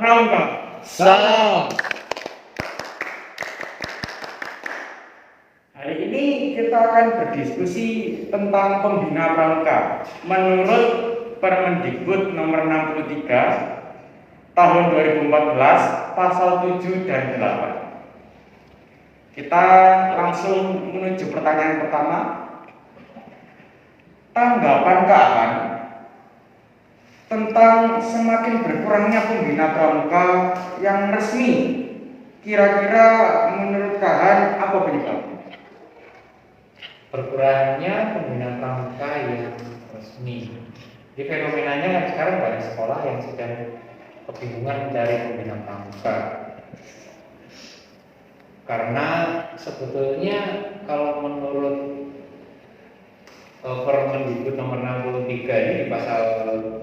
Pramuka. Salam. Hari ini kita akan berdiskusi tentang pembina pramuka. Menurut Permendikbud nomor 63 tahun 2014 pasal 7 dan 8. Kita langsung menuju pertanyaan pertama. Tanggapan Kak tentang semakin berkurangnya pembina pramuka yang resmi. Kira-kira menurut Kak apa penyebabnya? Berkurangnya pembina pramuka yang resmi. Di fenomenanya kan sekarang banyak sekolah yang sedang kebingungan mencari pembina pramuka. Karena sebetulnya kalau menurut Permendikbud nomor 63 ini di pasal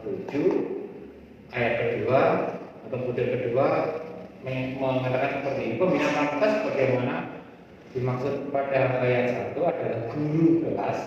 7 ayat kedua atau butir kedua mengatakan seperti ini, pembina pramuka sebagaimana dimaksud pada ayat 1 adalah guru kelas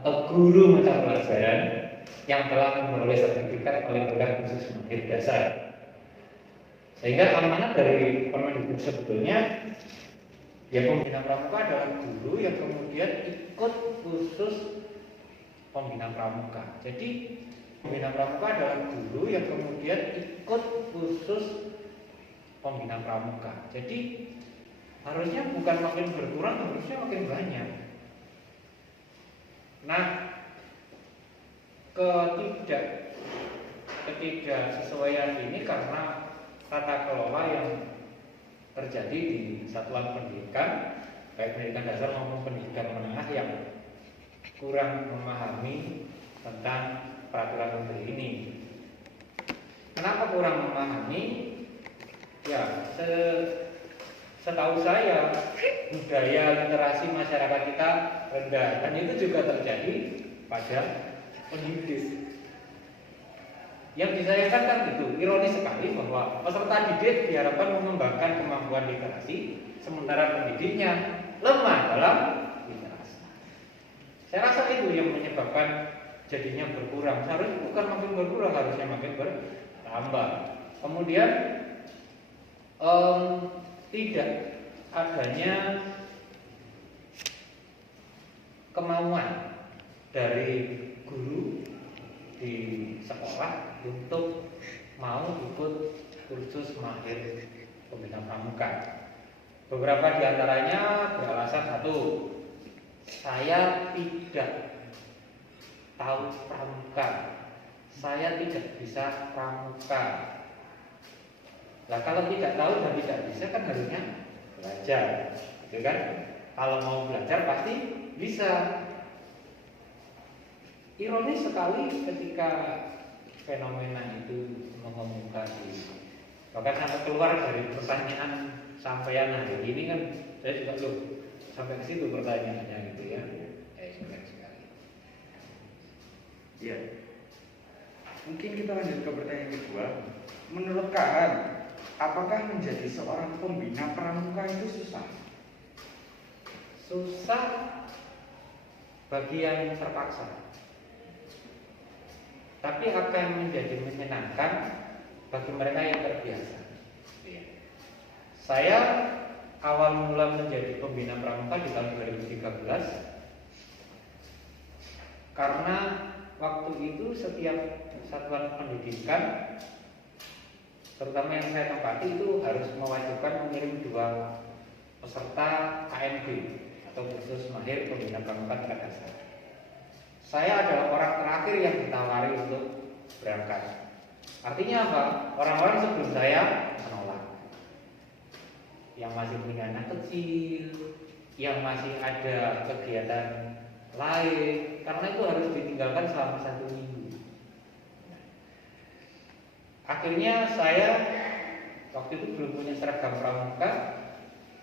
atau guru mata pelajaran yang telah memperoleh sertifikat paling rendah khusus materi dasar. Sehingga amanat dari Permendikbud sebetulnya ya pembina pramuka adalah guru yang kemudian ikut khusus pembina pramuka. Jadi pembina pramuka adalah guru yang kemudian ikut khusus pembina pramuka. Jadi harusnya bukan makin berkurang, harusnya makin banyak. Nah, ketidaksesuaian ini karena tata kelola yang terjadi di satuan pendidikan, baik pendidikan dasar maupun pendidikan menengah yang kurang memahami tentang peraturan menteri ini. Kenapa kurang memahami? Ya, setahu saya budaya literasi masyarakat kita rendah, dan itu juga terjadi pada pendidik. Yang disayangkan kan itu, ironis sekali bahwa peserta didik diharapkan mengembangkan kemampuan literasi, sementara pendidiknya lemah dalam literasi. Saya rasa itu yang menyebabkan jadinya berkurang. Seharusnya bukan makin berkurang, harusnya makin bertambah. Kemudian tidak adanya kemauan dari guru di sekolah untuk mau ikut kursus mahir pembina pramuka. Beberapa di antaranya beralasan satu, saya tidak tahu pramuka, saya tidak bisa pramuka. Nah, kalau tidak tahu dan tidak bisa kan harusnya belajar, gitu kan? Kalau mau belajar pasti bisa. Ironis sekali ketika fenomena itu mengemuka bahkan sampai keluar dari pertanyaan sampaian hari ini kan saya juga loh sampai ke situ pertanyaannya gitu ya. Menarik sekali. Iya. Mungkin kita lanjut ke pertanyaan kedua. Menurut Kak, apakah menjadi seorang pembina pramuka itu susah? Susah bagi yang terpaksa, tapi akan menjadi menyenangkan bagi mereka yang terbiasa. Saya awal mula menjadi pembina pramuka di tahun 2013 karena waktu itu setiap satuan pendidikan, terutama yang saya tempati, itu harus mewajibkan mengirim 2 peserta KMB atau kursus mahir pembina pramuka tingkat dasar. Saya adalah orang terakhir yang ditawari untuk berangkat. Artinya apa? Orang-orang sebelum saya menolak. Yang masih punya anak kecil, yang masih ada kegiatan lain, karena itu harus ditinggalkan selama 1 minggu. Akhirnya saya waktu itu belum punya seragam pramuka,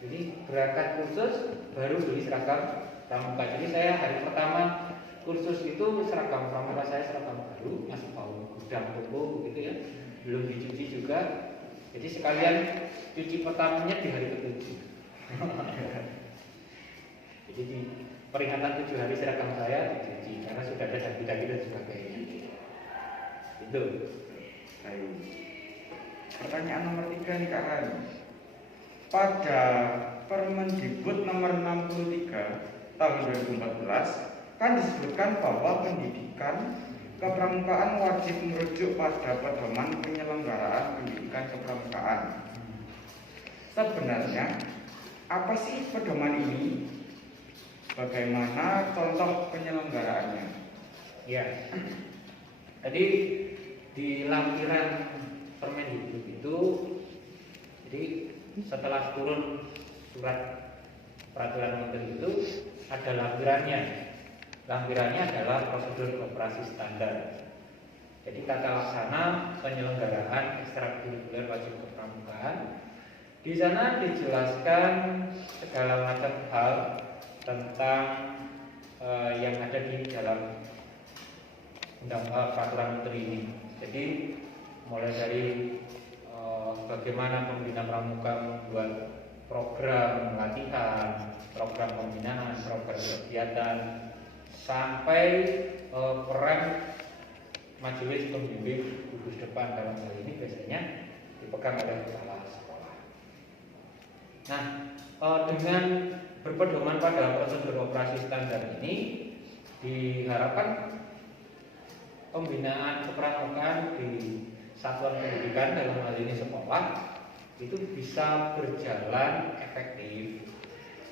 jadi berangkat kursus baru beli seragam pramuka. Jadi saya hari pertama kursus itu seragam pramuka saya seragam baru, masih bau gudang toko gitu ya, belum dicuci juga. Jadi sekalian cuci pertamanya di hari ke-7. Jadi di peringatan 7 hari seragam saya dicuci karena sudah ada daki-daki dan sebagainya. Itu. Pertanyaan nomor 3 nih Kak Ran. Pada Permendikbud nomor 63 tahun 2014 kan disebutkan bahwa pendidikan kepramukaan wajib merujuk pada pedoman penyelenggaraan pendidikan kepramukaan. Sebenarnya apa sih pedoman ini? Bagaimana contoh penyelenggaraannya? Ya, tadi di lampiran Permendikbud itu, jadi setelah turun surat peraturan menteri itu ada lampirannya. Lampirannya adalah prosedur operasi standar. Jadi tata laksana penyelenggaraan ekstrakurikuler wajib kepramukaan. Di sana dijelaskan segala macam hal tentang yang ada di dalam peraturan menteri ini. Jadi mulai dari bagaimana pembina pramuka membuat program latihan, program pembinaan, program kegiatan, sampai peran majelis pembimbing gugus depan dalam hal ini biasanya dipegang oleh kepala sekolah. Nah, dengan berpedoman pada prosedur operasi standar ini diharapkan pembinaan kepramukaan di satuan pendidikan dalam hal ini sekolah itu bisa berjalan efektif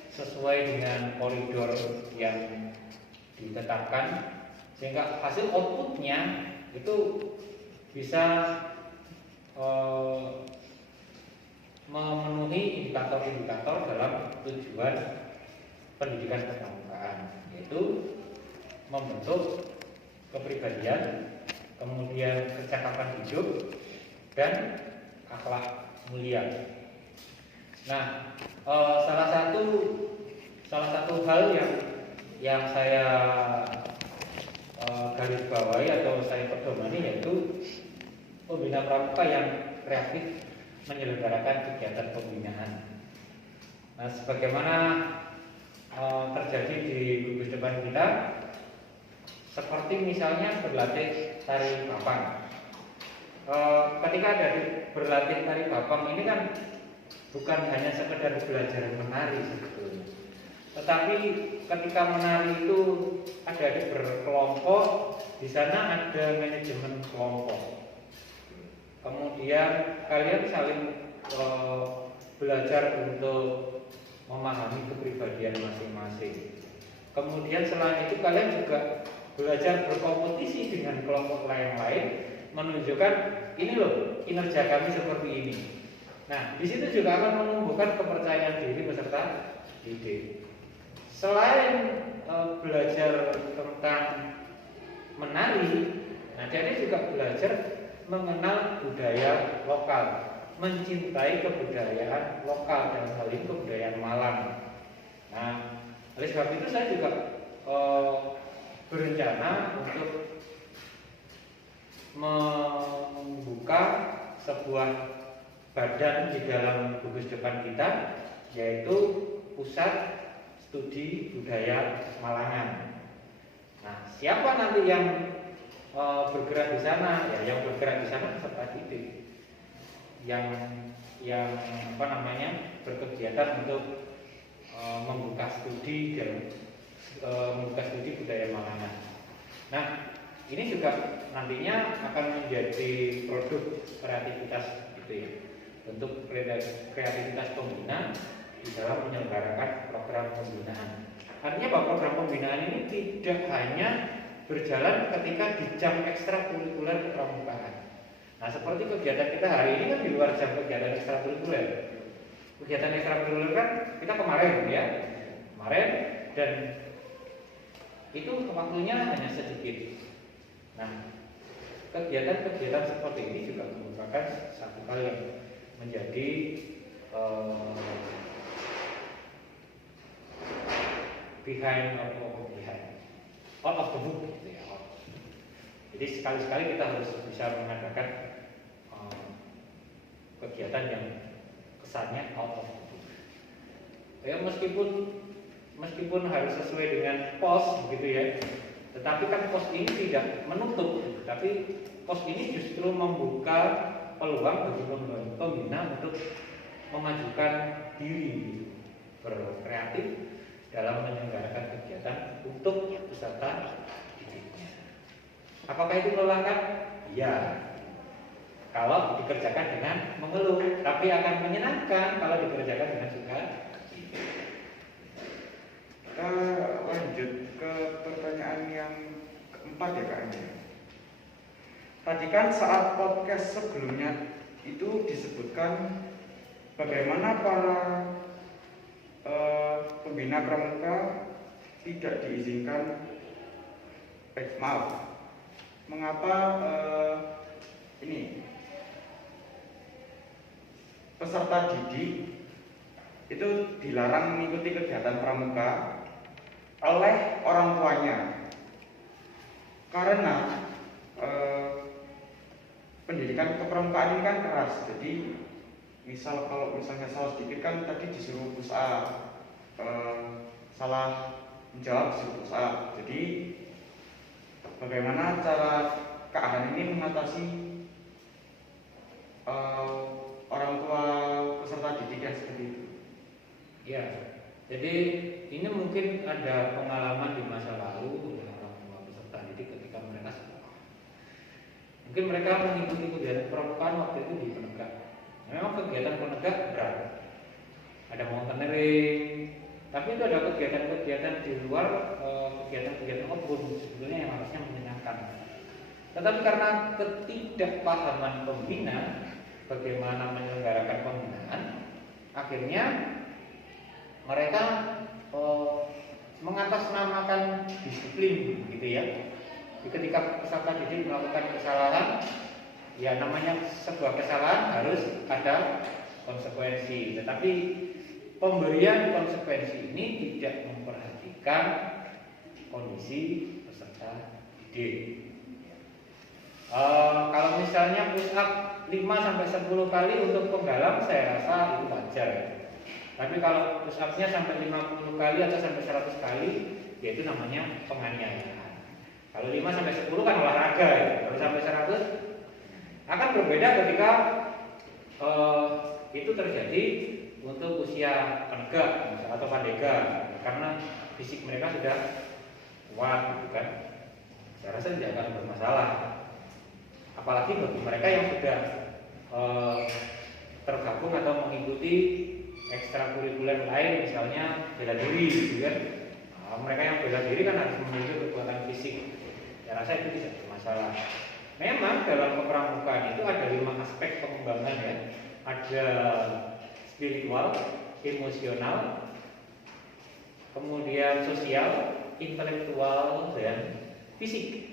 sesuai dengan koridor yang ditetapkan, sehingga hasil outputnya itu bisa memenuhi indikator-indikator dalam tujuan pendidikan kepramukaan, yaitu membentuk kepribadian, kemudian kecakapan hidup, dan akhlak mulia. Nah, salah satu hal yang saya garis bawahi atau saya pedomani yaitu pembina pramuka yang kreatif menyelenggarakan kegiatan pembinaan. Nah, sebagaimana terjadi di gugus depan kita, seperti misalnya berlatih tari bapang. Ketika ada berlatih tari bapang ini kan bukan hanya sekedar belajar menari sebetulnya, tetapi ketika menari itu ada berkelompok, di sana ada manajemen kelompok. Kemudian kalian saling belajar untuk memahami kepribadian masing-masing. Kemudian selain itu kalian juga belajar berkompetisi dengan kelompok lain-lain, menunjukkan ini loh kinerja kami seperti ini. Nah, di situ juga akan menumbuhkan kepercayaan diri peserta didik. Selain belajar tentang menari, nah jadi juga belajar mengenal budaya lokal, mencintai kebudayaan lokal, dalam hal ini kebudayaan Malang. Nah, oleh sebab itu saya juga berencana untuk membuka sebuah badan di dalam gugus depan kita, yaitu Pusat Studi Budaya Malangan. Nah, siapa nanti yang bergerak di sana? Ya, yang bergerak di sana peserta didik yang berkegiatan untuk membuka studi dan membuka studi budaya Malangan. Nah, ini juga nantinya akan menjadi produk kreativitas gitu ya, untuk kreativitas pembina di dalam menyelenggarakan program pembinaan. Artinya bahwa program pembinaan ini tidak hanya berjalan ketika di jam ekstrakurikuler kepramukaan. Nah, seperti kegiatan kita hari ini kan di luar jam kegiatan ekstrakurikuler. Kegiatan ekstrakurikuler kan kita kemarin dan itu waktunya hanya sedikit. Nah, kegiatan-kegiatan seperti ini juga merupakan satu hal yang menjadi out of the book gitu ya. Jadi sekali-sekali kita harus bisa mengadakan kegiatan yang kesannya out of the book. Ya, meskipun harus sesuai dengan pos gitu ya, tetapi kan pos ini tidak menutup, tapi pos ini justru membuka peluang bagi pembina untuk memajukan diri berkreatif dalam menyelenggarakan kegiatan untuk peserta didiknya. Apakah itu melelahkan? Iya. Kalau dikerjakan dengan mengeluh, tapi akan menyenangkan kalau dikerjakan dengan suka. Kita lanjut ke pertanyaan yang keempat ya Kak Anja. Tadi kan saat podcast sebelumnya itu disebutkan bagaimana para pembina pramuka tidak diizinkan, mengapa ini peserta didik itu dilarang mengikuti kegiatan pramuka oleh orang tuanya karena pendidikan kepramukaan ini kan keras. Jadi kalau misalnya salah sedikit kan tadi disuruh push up, salah menjawab disuruh push up. Jadi bagaimana cara Kak Han ini mengatasi orang tua peserta didik yang seperti itu? Ya, jadi ini mungkin ada pengalaman di masa lalu dengan orang tua peserta didik ketika mereka sekolah. Mungkin mereka mengikuti kegiatan pramukaan waktu itu di Penegak. Memang kegiatan Penegak berat. Ada mountaineering, tapi itu ada kegiatan-kegiatan di luar kegiatan-kegiatan outbound sebetulnya yang harusnya menyenangkan. Tetapi karena ketidakpahaman pembina bagaimana menyelenggarakan pembinaan, akhirnya mereka mengatasnamakan disiplin gitu ya. Ketika peserta didik melakukan kesalahan, ya namanya sebuah kesalahan harus ada konsekuensi. Tetapi pemberian konsekuensi ini tidak memperhatikan kondisi peserta didik. Kalau misalnya push up 5-10 kali untuk penggalang, saya rasa itu wajar. Tapi kalau push up-nya sampai 50 kali atau sampai 100 kali, yaitu namanya penganiayaan. Kalau 5-10 kan olahraga ya. Kalau sampai 100 akan berbeda ketika itu terjadi untuk usia penegak atau pandega, karena fisik mereka sudah kuat, gitu kan. Saya rasa tidak akan bermasalah. Apalagi bagi mereka yang sudah tergabung atau mengikuti ekstrakurikuler lain, misalnya bela diri, gitu kan. Mereka yang bela diri kan harus memiliki kekuatan fisik. Saya rasa itu tidak bermasalah. Memang dalam kepramukaan itu ada 5 aspek pengembangan ya. Ada spiritual, emosional, kemudian sosial, intelektual, dan fisik.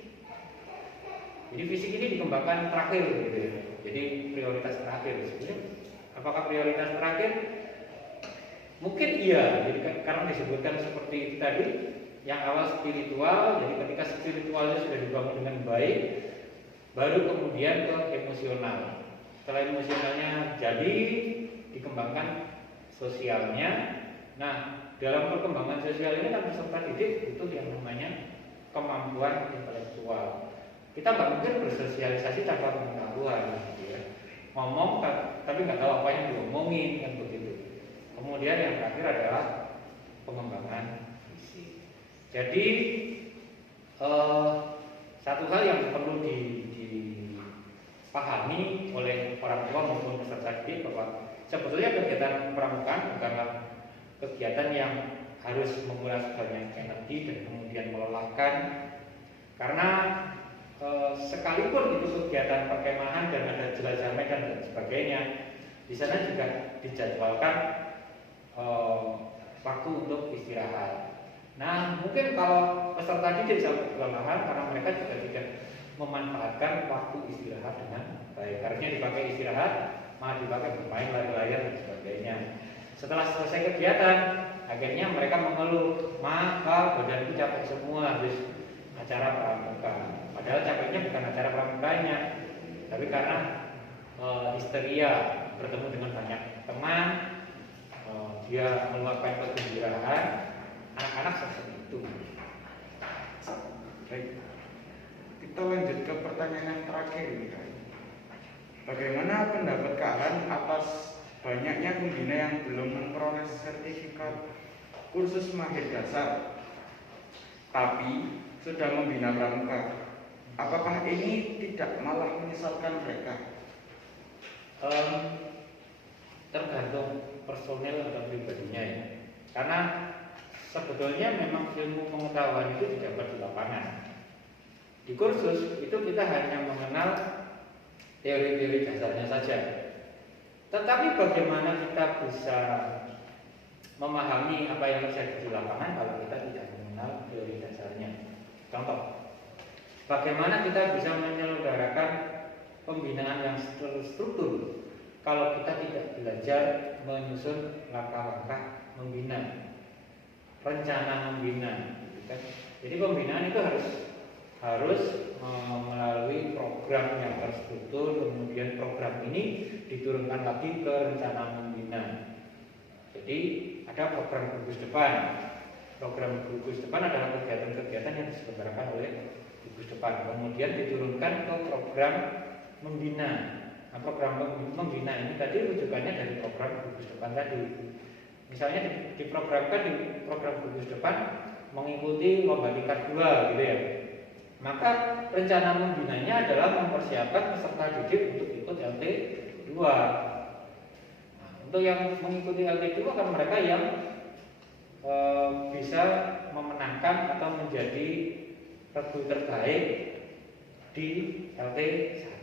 Jadi fisik ini dikembangkan terakhir gitu ya. Jadi prioritas terakhir sebenarnya. Apakah prioritas terakhir? Mungkin iya. Jadi karena disebutkan seperti itu tadi, yang awal spiritual. Jadi ketika spiritualnya sudah dibangun dengan baik, baru kemudian ke emosional. Setelah emosionalnya jadi, dikembangkan sosialnya. Nah, dalam perkembangan sosial ini kan peserta didik butuh yang namanya kemampuan intelektual. Kita nggak mungkin bersosialisasi tanpa pengetahuan, gitu ya. Ngomong tapi nggak tahu apa yang diomongin kan begitu. Kemudian yang terakhir adalah pengembangan visi. Jadi satu hal yang perlu dipahami oleh orang tua maupun peserta didik bahwa sebetulnya kegiatan pramukaan bukanlah kegiatan yang harus menguras banyak energi dan kemudian melelahkan, karena sekalipun itu kegiatan perkemahan dan ada jelajah medan dan sebagainya, di sana juga dijadwalkan waktu untuk istirahat. Nah, mungkin kalau peserta didik sampai kelelahan karena mereka juga tidak memanfaatkan waktu istirahat dengan baik. Harusnya dipakai istirahat, malah dipakai bermain lari-larian dan sebagainya. Setelah selesai kegiatan, akhirnya mereka mengeluh, maka badanku capek semua habis acara pramuka. Padahal capeknya bukan acara pramukanya, tapi karena histeria bertemu dengan banyak teman, dia meluapkan kegembiraan. Anak-anak seperti itu. Baik, kita lanjut ke pertanyaan yang terakhir ini kan. Bagaimana pendapat Kak Han atas banyaknya pembina yang belum memperoleh sertifikat kursus mahir dasar, tapi sudah membina pramuka? Apakah ini tidak malah menyesalkan mereka? Tergantung personel atau pribadinya ya. Karena sebetulnya memang ilmu pengetahuan itu didapat di lapangan. Di kursus itu kita hanya mengenal teori-teori dasarnya saja. Tetapi bagaimana kita bisa memahami apa yang terjadi di lapangan kalau kita tidak mengenal teori dasarnya? Contoh, bagaimana kita bisa menyelenggarakan pembinaan yang terstruktur kalau kita tidak belajar menyusun langkah-langkah membina, rencana membina, gitu kan? Jadi pembinaan itu harus melalui program yang terstruktur, kemudian program ini diturunkan lagi ke rencana membina. Jadi ada program gugus depan. Program gugus depan adalah kegiatan-kegiatan yang diselenggarakan oleh gugus depan, kemudian diturunkan ke program membina. Nah, program membina ini tadi rujukannya dari program gugus depan tadi. Misalnya diprogramkan di program gugus depan mengikuti lomba tingkat 2 gitu ya. Maka rencana membinanya adalah mempersiapkan peserta didik untuk ikut LT2. Nah, untuk yang mengikuti LT2 kan mereka yang bisa memenangkan atau menjadi regu terbaik di LT1.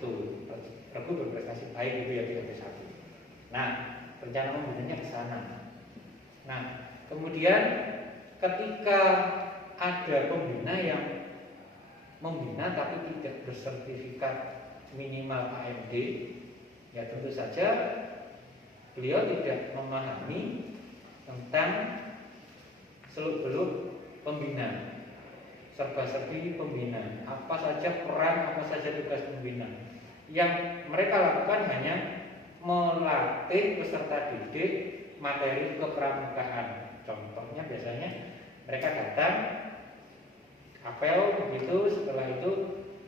Regu berprestasi baik itu ya di LT1. Nah, rencana membinanya ke sana. Nah, kemudian ketika ada pembina yang membina tapi tidak bersertifikat minimal AMD, ya tentu saja beliau tidak memahami tentang seluk-beluk pembina, serba-serbi pembina, apa saja peran, apa saja tugas pembina. Yang mereka lakukan hanya melatih peserta didik materi kepramukaan. Contohnya biasanya mereka datang apel begitu, setelah itu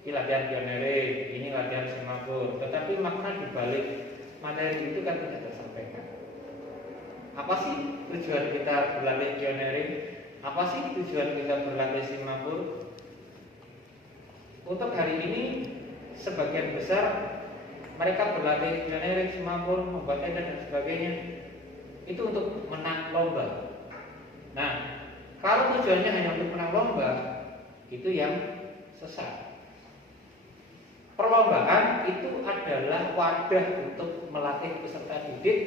ini latihan pioneering, ini latihan semafor, tetapi makna dibalik materi itu kan tidak tersampaikan. Apa sih tujuan kita berlatih pioneering? Apa sih tujuan kita berlatih semafor? Untuk hari ini sebagian besar mereka berlatih pioneering, semafor, membuat tenda dan sebagainya itu untuk menang lomba. Nah, kalau tujuannya hanya untuk menang lomba, itu yang sesat. Perlombaan itu adalah wadah untuk melatih peserta didik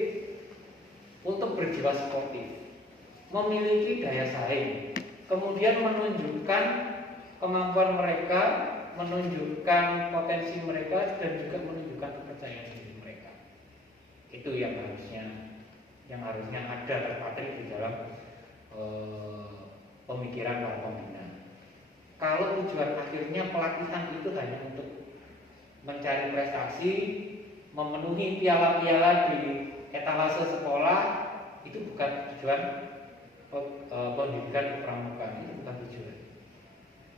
untuk berjiwa sportif, memiliki daya saing, kemudian menunjukkan kemampuan mereka, menunjukkan potensi mereka, dan juga menunjukkan kepercayaan diri mereka. Itu yang harusnya ada terpatri di dalam pemikiran para pembina. Kalau tujuan akhirnya pelatihan itu hanya untuk mencari prestasi, memenuhi piala-piala di etalase sekolah, itu bukan tujuan pendidikan kepramukaan, itu bukan tujuan.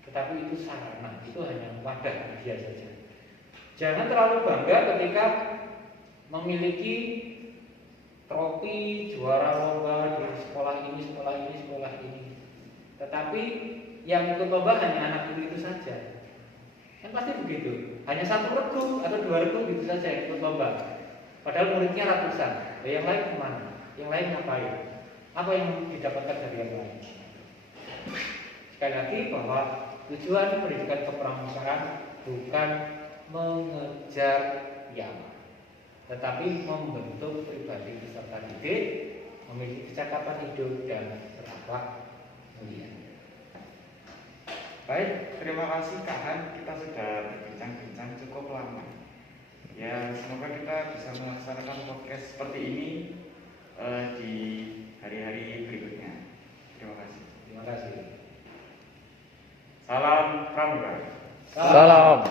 Tetapi itu sarana, itu hanya wadah dia saja. Jangan terlalu bangga ketika memiliki trofi juara lomba di sekolah ini, sekolah ini, sekolah ini. Tetapi yang ikut lomba hanya anak itu saja. Kan pasti begitu. Hanya satu regu atau 2 regu gitu saja yang ikut lomba. Padahal muridnya ratusan. Yang lain kemana? Yang lain ngapain? Apa yang didapatkan dari yang lain? Sekali lagi bahwa tujuan pendidikan kepramukaan bukan mengejar yang, tetapi membentuk pribadi peserta didik, memiliki kecakapan hidup dan berakhlak mulia. Baik, terima kasih Kak Han. Kita sudah berbincang-bincang cukup lama. Ya, semoga kita bisa melaksanakan podcast seperti ini di hari-hari berikutnya. Terima kasih. Terima kasih. Salam pramuka. Salam.